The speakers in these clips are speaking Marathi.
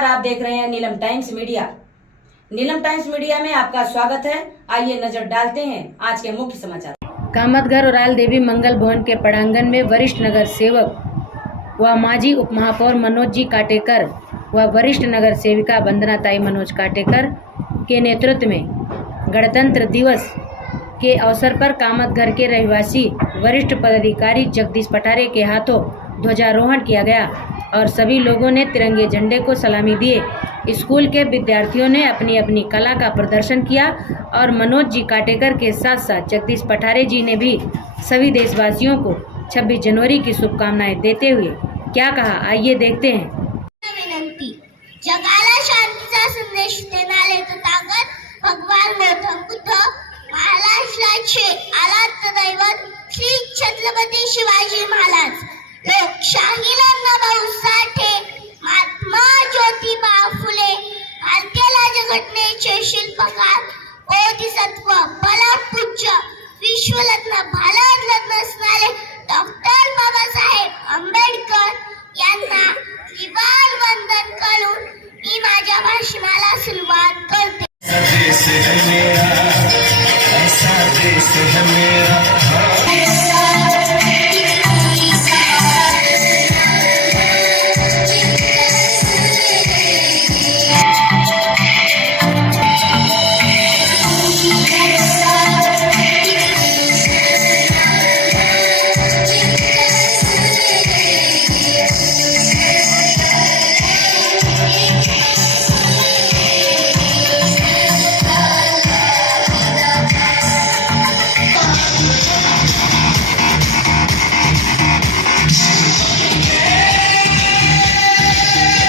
नमस्कार, आप देख रहे हैं Neelam times media. Neelam times media में आपका स्वागत है। आइए नजर डालते हैं आज के मुख्य समाचार। कामतघर और आयल देवी मंगल भवन के पटांगण में वरिष्ठ नगर सेवक व माजी उप महापौर मनोज जी काटेकर व वरिष्ठ नगर सेविका वंदनाताई मनोज काटेकर के नेतृत्व में गणतंत्र दिवस के अवसर पर कामतघर के रहवासी वरिष्ठ पदाधिकारी जगदीश पठारे के हाथों ध्वजारोहण किया गया और सभी लोगों ने तिरंगे झंडे को सलामी दिए। स्कूल के विद्यार्थियों ने अपनी अपनी कला का प्रदर्शन किया और मनोज जी काटेकर के साथ साथ जगदीश पठारे जी ने भी सभी देशवासियों को 26 जनवरी की शुभकामनाएं देते हुए क्या कहा, आइए देखते हैं। विनंती, जगाला शांतीचा संदेश देणारे तथागत भगवान गौतम बुद्ध महाराष्ट्राचे आराध्य दैवत श्री छत्रपती शिवाजी महाराज, लोकशाहीला नभाऊ साठे, महात्मा ज्योतिबा फुले, भारतीय राज्यघटनेचे शिल्पकार, बोधिसत्व परमपूज्य विश्वरत्न भारतरत्न असणारे डॉक्टर बाबासाहेब आंबेडकर यांना त्रिवार वंदन करून मी माझ्या भाषणाला सुरुवात करते। देश है मेरा, ऐसा देश है मेरा।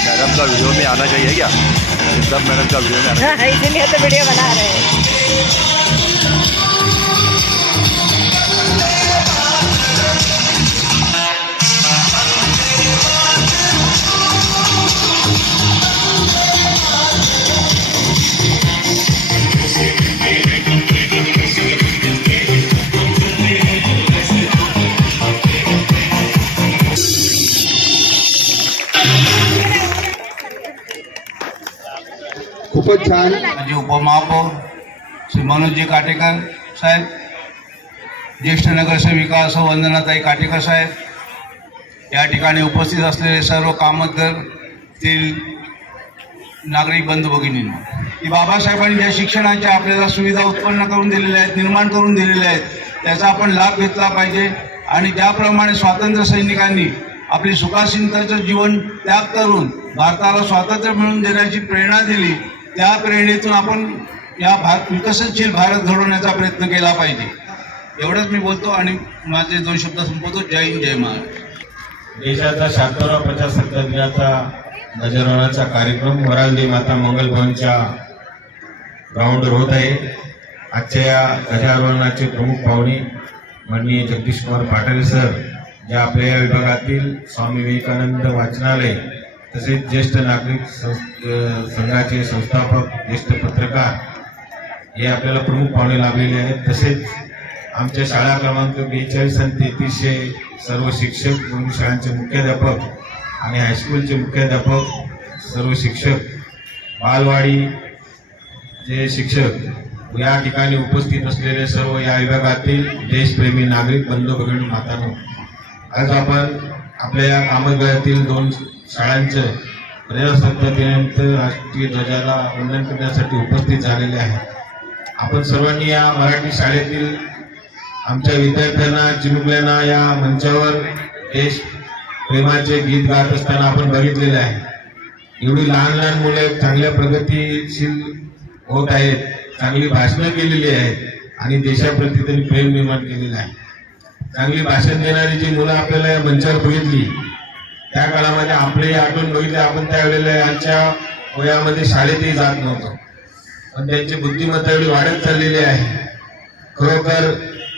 मैडम का वीडियो में आना चाहिए क्या? सब मैडम का वीडियो में आना चाहिए। इसीलिए तो वीडियो बना रहे हैं। खूपच छान। माझे उपमहापौर श्री मनोजजी काटेकर साहेब, ज्येष्ठ नगरसेविका सौ वंदनाताई काटेकर साहेब, या ठिकाणी उपस्थित असलेले सर्व कामतघरतील नागरिक बंधू भगिनींनो, की बाबासाहेबांनी ज्या शिक्षणाच्या आपल्याला सुविधा उत्पन्न करून दिलेल्या आहेत, निर्माण करून दिलेल्या आहेत, त्याचा आपण लाभ घेतला पाहिजे। आणि ज्याप्रमाणे स्वातंत्र्य सैनिकांनी आपली सुखासिंताचं जीवन त्याग करून भारताला स्वातंत्र्य मिळवून देण्याची प्रेरणा दिली, त्या प्रेरणेतून आपण या विकसनशील भारत घडवण्याचा प्रयत्न केला पाहिजे। एवढंच मी बोलतो आणि माझे 2 शब्द संपवतो। जय हिंद, जय महाराष्ट्र। देशाचा 76वा प्रजासत्ताक दिनाचा ध्वजारोहणाचा कार्यक्रम वरालदेवी माता मंगल भवनच्या ग्राउंडवर होत आहे। आजच्या या ध्वजारोहणाचे प्रमुख पाहुणे माननीय जगदीश कुमार पाटील सर, जे आपल्या या विभागातील स्वामी विवेकानंद वाचनालय तसेच ज्येष्ठ नागरिक संघाचे संस्थापक, ज्येष्ठ पत्रकार, हे आपल्याला प्रमुख पाहुणे लाभलेले आहेत। तसेच आमच्या शाळा क्रमांक 42 आणि 33 सर्व शिक्षक, दोन्ही शाळांचे मुख्याध्यापक आणि हायस्कूलचे मुख्याध्यापक, सर्व शिक्षक, बालवाडी जे शिक्षक, या ठिकाणी उपस्थित असलेले सर्व या विभागातील देशप्रेमी नागरिक बंधू भगिनी मातांनो, आज आपण आपल्या या कामतघरातील 2 शाळांचे प्रजासत्ताक दिनानिमित्त राष्ट्रीय ध्वजाला वंदन करण्यासाठी उपस्थित झालेले आहे। आपण सर्वांनी या मराठी शाळेतील आमच्या विद्यार्थ्यांना, चिमुकल्यांना या मंचावर देश प्रेमाचे गीत गात असताना आपण बघितलेले आहे। एवढी लहान लहान मुले चांगल्या प्रगतीशील होत आहेत, चांगली भाषणं केलेली आहेत आणि देशाप्रती त्यांनी प्रेम निर्माण केलेलं आहे। चांगली भाषण देणारी जी मुलं आपल्याला या मंचावर बघितली, त्या काळामध्ये आपले आठवण बघितले, आपण त्यावेळेला यांच्या वयामध्ये शाळेतही जात नव्हतो, पण त्यांची बुद्धिमत्ता एवढी वाढत चाललेली आहे। खरोखर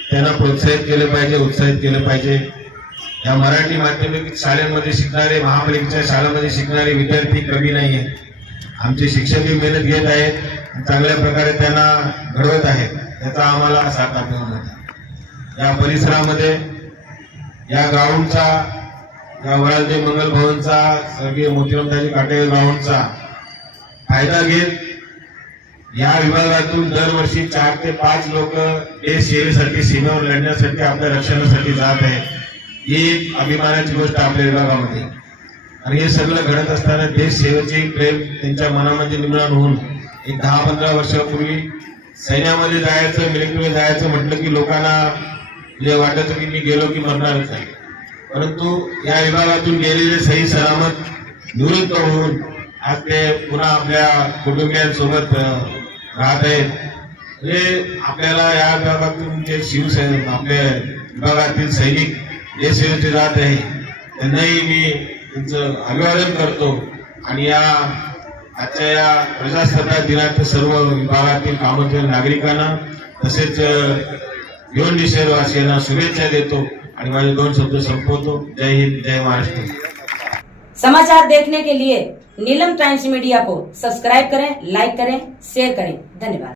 त्यांना प्रोत्साहित केलं पाहिजे, उत्साहित केलं पाहिजे। या मराठी माध्यमिक शाळेमध्ये शिकणारे, महापालिकेच्या शाळेमध्ये शिकणारे विद्यार्थी कमी नाही आहेत। आमचे शिक्षकही मेहनत घेत आहेत, चांगल्या प्रकारे त्यांना घडवत आहेत, याचा आम्हाला साथ अभिमान आहे। या परिसरामध्ये या ग्राउंडचा, या वरालदेवी मंगल भवनचा, स्वर्गीय मोतीरामदाजी काटे ग्राउंडचा फायदा घेत या विभागातून दरवर्षी 4 ते 5 लोक देश सेवेसाठी सीमेवर लढण्यासाठी आपल्या रक्षणासाठी जात आहेत. ही एक अभिमानाची गोष्ट आपल्या विभागामध्ये. आणि हे सगळं घडत असताना देश सेवेचे प्रेम त्यांच्या मनामध्ये निर्माण होऊन एक 10-15 वर्षापूर्वी सैन्यामध्ये जायचं, मिलिटरीमध्ये जायचं म्हटलं की लोकांना जे वाटतं की मी गेलो की मरणारच आहे. परंतु या विभागातून गेलेले सही सलामत निवृत्त होऊन आज ते पुन्हा आपल्या कुटुंबियांसोबत राहत आहेत. म्हणजे आपल्याला या विभागातून जे शिवसैनिक आपल्या विभागातील सैनिक देश सेवेचे जात आहे त्यांनाही मी त्यांचं अभिवादन करतो. आणि आजच्या या प्रजासत्ताक दिनात सर्व विभागातील कामोद्योग नागरिकांना तसेच भिवंडी शहरवासियांना शुभेच्छा देतो आणि माझे 2 शब्द संपवतो. जय हिंद, जय महाराष्ट्र. समाचार देखने के लिए नीलम टाइम्स मीडिया को सब्सक्राइब करें, लाइक करें, शेयर करें. धन्यवाद.